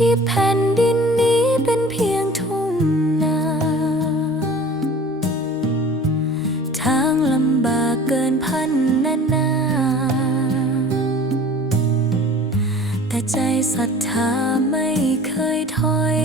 ที่แผ่นดินนี้เป็นเพียงทุ่งนา ทางลำบากเกินพันนานา แต่ใจศรัทธาไม่เคยถอย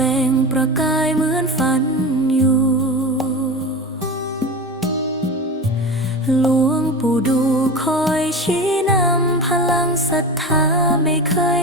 ลงประกายเหมือนฝันอยู่ หลวงปู่ดูคอยชี้นำพลังศรัทธาไม่เคย